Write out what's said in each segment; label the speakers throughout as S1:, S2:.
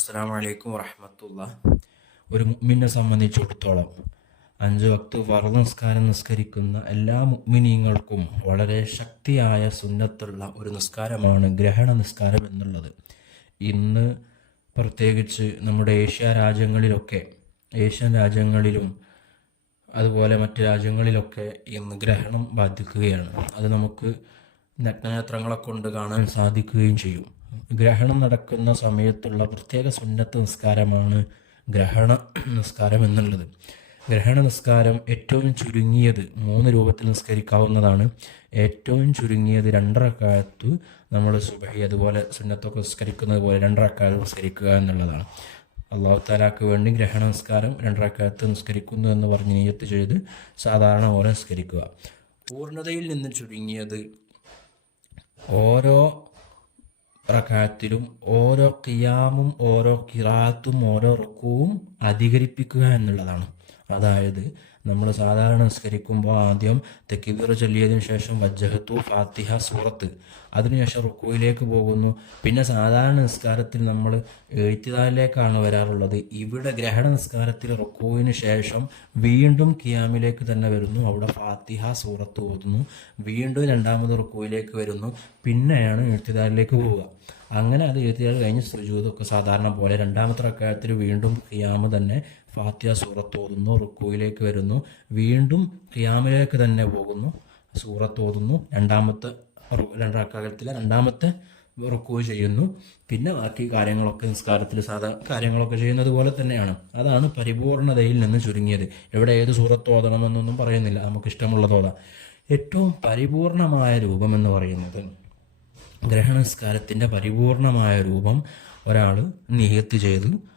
S1: അസ്സാം വലൈക്കും വറഹമത്തുള്ള. ഒരു മുഗ്മിനെ സംബന്ധിച്ചിടത്തോളം അഞ്ച് വക്ത് ഫർദ് നിസ്കാരം നിസ്കരിക്കുന്ന എല്ലാ മുഗ്മിനീങ്ങൾക്കും വളരെ ശക്തിയായ സുന്നത്തുള്ള ഒരു നിസ്കാരമാണ് ഗ്രഹണ നിസ്കാരം എന്നുള്ളത്. ഇന്ന് പ്രത്യേകിച്ച് നമ്മുടെ ഏഷ്യ രാജ്യങ്ങളിലൊക്കെ ഏഷ്യൻ രാജ്യങ്ങളിലും അതുപോലെ മറ്റ് രാജ്യങ്ങളിലൊക്കെ ഇന്ന് ഗ്രഹണം ബാധിക്കുകയാണ്. അത് നമുക്ക് നഗ്നനേത്രങ്ങളെ കൊണ്ട് കാണാൻ സാധിക്കുകയും ചെയ്യും. ഗ്രഹണം നടക്കുന്ന സമയത്തുള്ള പ്രത്യേക സുന്നത്ത് നിസ്കാരമാണ് ഗ്രഹണ നിസ്കാരം എന്നുള്ളത്. ഗ്രഹണ നിസ്കാരം ഏറ്റവും ചുരുങ്ങിയത് മൂന്ന് രൂപത്തിൽ നിസ്കരിക്കാവുന്നതാണ്. ഏറ്റവും ചുരുങ്ങിയത് രണ്ടരക്കാലത്ത് നമ്മൾ സുബഹി അതുപോലെ സുന്നത്തൊക്കെ നിസ്കരിക്കുന്നത് പോലെ രണ്ടരക്കാലത്ത് നിസ്കരിക്കുക എന്നുള്ളതാണ്. അള്ളാഹു താലാക്ക് വേണ്ടി ഗ്രഹണ നിസ്കാരം രണ്ടരക്കാലത്ത് നിസ്കരിക്കുന്നു എന്ന് പറഞ്ഞ് നിയത്ത് ചെയ്ത് സാധാരണ പോലെ നിസ്കരിക്കുക. പൂർണതയിൽ നിന്ന് ചുരുങ്ങിയത് ഓരോ റക്കാത്തിലും ഓരോ കിയാമും ഓരോ കിറാത്തും ഓരോ റുക്കുവും അധികരിപ്പിക്കുക എന്നുള്ളതാണ്. അതായത് നമ്മൾ സാധാരണ നിസ്കരിക്കുമ്പോൾ ആദ്യം തെക്കിബീർ ചൊല്ലിയതിനു ശേഷം വജ്ജഹത്തു ഫാത്തിഹ സൂറത്ത്. അതിനുശേഷം റുക്കുവിലേക്ക് പോകുന്നു. പിന്നെ സാധാരണ നിസ്കാരത്തിൽ നമ്മൾ എഴുത്തിതാലിലേക്കാണ് വരാറുള്ളത്. ഇവിടെ ഗ്രഹണ നിസ്കാരത്തിൽ റുക്കുവിന് ശേഷം വീണ്ടും കിയാമിലേക്ക് തന്നെ വരുന്നു. അവിടെ ഫാത്തിഹ സൂറത്ത് ഓതുന്നു. വീണ്ടും രണ്ടാമത് റുക്കുവിലേക്ക് വരുന്നു. പിന്നെയാണ് എഴുത്തിതാലിലേക്ക് പോവുക. അങ്ങനെ അത് എഴുത്തിയാൽ കഴിഞ്ഞ് സുജൂതൊക്കെ സാധാരണ പോലെ രണ്ടാമത്തെ റക്കായത്തിൽ വീണ്ടും ഖിയാമ് തന്നെ ഫാത്തിഹ സൂറത്ത് ഓതുന്നു. റുക്കുവിലേക്ക് വരുന്നു. വീണ്ടും ഖിയാമിലേക്ക് തന്നെ പോകുന്നു. സൂറത്ത് ഓതുന്നു. രണ്ടാമത്തെ രണ്ടാക്കാലത്തിലെ രണ്ടാമത്തെ റുക്കു ചെയ്യുന്നു. പിന്നെ ബാക്കി കാര്യങ്ങളൊക്കെ നിസ്കാരത്തിൽ സാധാ കാര്യങ്ങളൊക്കെ ചെയ്യുന്നത് പോലെ തന്നെയാണ്. അതാണ് പരിപൂർണതയിൽ നിന്ന് ചുരുങ്ങിയത്. എവിടെ ഏത് സൂറത്ത് ഓതണമെന്നൊന്നും പറയുന്നില്ല. നമുക്ക് ഇഷ്ടമുള്ളത് ഓതാം. ഏറ്റവും പരിപൂർണമായ രൂപം എന്ന് പറയുന്നത് ഗ്രഹണസ്കാരത്തിന്റെ പരിപൂർണമായ രൂപം ഒരാൾ നിയത്ത് ചെയ്ത്.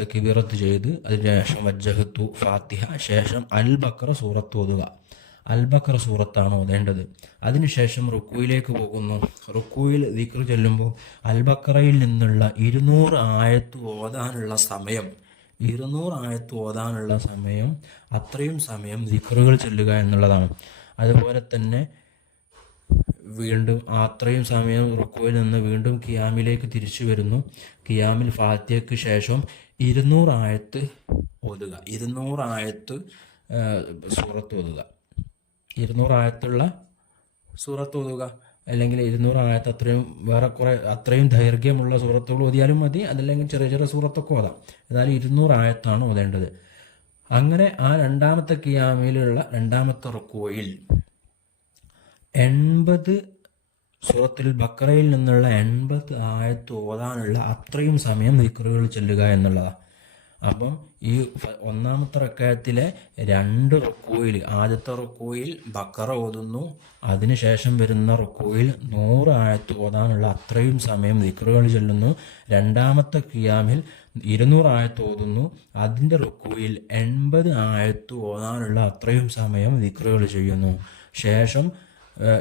S1: തെക്കിബിറത്ത് ചെയ്ത് അതിനുശേഷം വജ്ജഹത്തു ഫാത്തിഹ ശേഷം അൽ ബക്ര സൂറത്ത് ഓതുക. അൽ ബക്ര സൂറത്താണ് ഓതേണ്ടത്. അതിനുശേഷം റുക്കുയിലേക്ക് പോകുന്നു. റുക്കുയിൽ ദിക്ർ ചെല്ലുമ്പോൾ അൽ ബക്രയിൽ നിന്നുള്ള ഇരുന്നൂറ് ആയത്ത് ഓതാനുള്ള സമയം ഇരുന്നൂറ് ആയത്ത് ഓതാനുള്ള സമയം അത്രയും സമയം ദിക്റുകൾ ചെല്ലുക എന്നുള്ളതാണ്. അതുപോലെ തന്നെ വീണ്ടും അത്രയും സമയം റുക്കോയിൽ നിന്ന് വീണ്ടും കിയാമിലേക്ക് തിരിച്ചു വരുന്നു. കിയാമിൽ ഫാത്തിയക്ക് ശേഷം ഇരുന്നൂറായത്ത് ഓതുക. ഇരുന്നൂറായത്ത് സൂറത്ത് ഓതുക. ഇരുന്നൂറായത്തുള്ള സൂറത്ത് ഓതുക. അല്ലെങ്കിൽ ഇരുന്നൂറായത്ത് അത്രയും വേറെ കുറേ അത്രയും ദൈർഘ്യമുള്ള സൂറത്തുകൾ ഓതിയാലും മതി. അതല്ലെങ്കിൽ ചെറിയ ചെറിയ സൂറത്തൊക്കെ ഓതാം. എന്നാലും ഇരുന്നൂറായത്താണ് ഓതേണ്ടത്. അങ്ങനെ ആ രണ്ടാമത്തെ കിയാമിലുള്ള രണ്ടാമത്തെ റുക്കോയിൽ എൺപത് സൂറത്തിൽ ബക്കറയിൽ നിന്നുള്ള എൺപത് ആയത്ത് ഓതാനുള്ള അത്രയും സമയം ദിക്കറുകൾ ചെല്ലുക എന്നുള്ളതാണ് അപ്പം ഈ ഒന്നാമത്തെ റക്കായത്തിലെ രണ്ട് റുക്കോയിൽ ആദ്യത്തെ റുക്കോയിൽ ബക്കറ ഓതുന്നു അതിനുശേഷം വരുന്ന റുക്കോയിൽ നൂറ് ആയത്ത് ഓതാനുള്ള അത്രയും സമയം ദിക്കറുകൾ ചെല്ലുന്നു. രണ്ടാമത്തെ ക്യാമിൽ ഇരുന്നൂറ് ആയത്ത് ഓതുന്നു അതിന്റെ റുക്കോയിൽ എൺപത് ആയത്ത് ഓതാനുള്ള അത്രയും സമയം ദിക്കറുകൾ ചെയ്യുന്നു. ശേഷം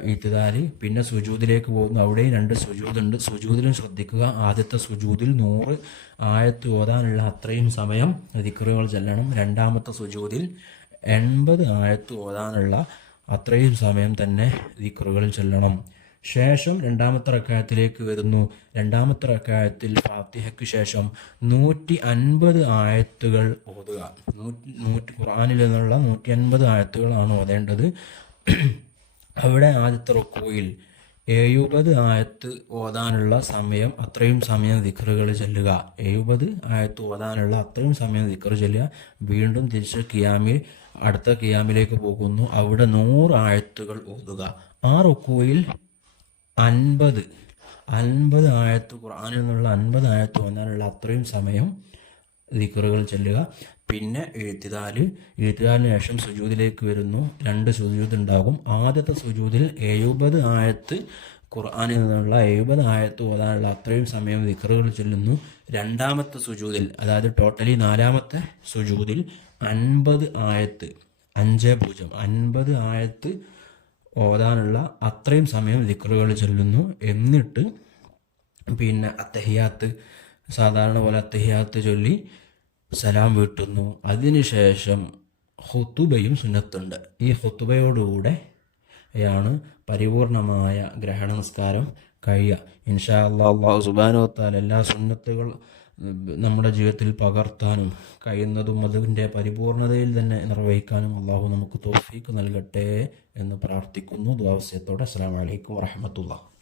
S1: ഇത്തുതാലി പിന്നെ സുജൂദിലേക്ക് പോകുന്നു. അവിടെയും രണ്ട് സുജൂദുണ്ട് സുജൂദിലും ശ്രദ്ധിക്കുക. ആദ്യത്തെ സുജൂദിൽ നൂറ് ആയത്ത് ഓതാനുള്ള അത്രയും സമയം ദിക്കറുകൾ ചെല്ലണം. രണ്ടാമത്തെ സുജൂദിൽ എൺപത് ആയത്ത് ഓതാനുള്ള അത്രയും സമയം തന്നെ ദിക്കറുകൾ ചെല്ലണം. ശേഷം രണ്ടാമത്തെ റക്കായത്തിലേക്ക് വരുന്നു. രണ്ടാമത്തെ റക്കായത്തിൽ ഫാത്തിഹയ്ക്ക് ശേഷം നൂറ്റി അൻപത് ആയത്തുകൾ ഓതുക. നൂറ്റി നൂറ്റി ഖുറാനിൽ നിന്നുള്ള നൂറ്റി അൻപത് ആയത്തുകളാണ് ഓതേണ്ടത്. അവിടെ ആദ്യത്തെ റുക്കോയിൽ എഴുപത് ആയത്ത് ഓതാനുള്ള സമയം അത്രയും സമയം ദിക്കറുകൾ ചെല്ലുക. എഴുപത് ആയത്ത് ഓതാനുള്ള അത്രയും സമയം ദിക്കർ ചെല്ലുക. വീണ്ടും തിരിച്ച് കിയാമിൽ അടുത്ത കിയാമിലേക്ക് പോകുന്നു. അവിടെ നൂറ് ആയത്തുകൾ ഓതുക. ആ റുക്കുവയിൽ അൻപത് അൻപത് ആയത്ത് ഖുർആാനിൽ നിന്നുള്ള അൻപത് ആയത്ത് ഓതാനുള്ള അത്രയും സമയം ദിക്കറുകൾ ചെല്ലുക. പിന്നെ എഴുത്തിതാൽ. എഴുത്തിതാലിന് ശേഷം സുജൂതിലേക്ക് വരുന്നു. രണ്ട് സുജൂത് ഉണ്ടാകും. ആദ്യത്തെ സുജൂതിൽ എഴുപത് ആയത്ത് ഖുർആാനിൽ നിന്നുള്ള എഴുപത് ആയത്ത് ഓതാനുള്ള അത്രയും സമയം ദിക്കറുകൾ ചെല്ലുന്നു. രണ്ടാമത്തെ സുജൂതിൽ അതായത് ടോട്ടലി നാലാമത്തെ സുജൂതിൽ അൻപത് ആയത്ത് അഞ്ച് പൂജ്യം അൻപത് ആയത്ത് ഓതാനുള്ള അത്രയും സമയം ദിക്കറുകൾ ചെല്ലുന്നു. എന്നിട്ട് പിന്നെ അത്തഹിയാത്ത് സാധാരണ പോലെ അത്തഹിയാത്ത് ചൊല്ലി സലാം വീട്ടുന്നു. അതിനുശേഷം ഹുത്തുബയും സുന്നത്തുണ്ട്. ഈ ഹുത്തുബയോടുകൂടെ ആണ് പരിപൂർണമായ ഗ്രഹണ നിസ്കാരം കഴിയുക. ഇൻഷാ അള്ളാഹ് അള്ളാഹു സുബാനോത്താൽ എല്ലാ സുന്നത്തുകൾ നമ്മുടെ ജീവിതത്തിൽ പകർത്താനും കഴിയുന്നതും അതിന്റെ പരിപൂർണതയിൽ തന്നെ നിർവഹിക്കാനും അള്ളാഹു നമുക്ക് തോഫീക്ക് നൽകട്ടെ എന്ന് പ്രാർത്ഥിക്കുന്നു. ദ്വാവസ്യത്തോടെ അസ്സാം വലൈക്കും വറഹമത്തുള്ള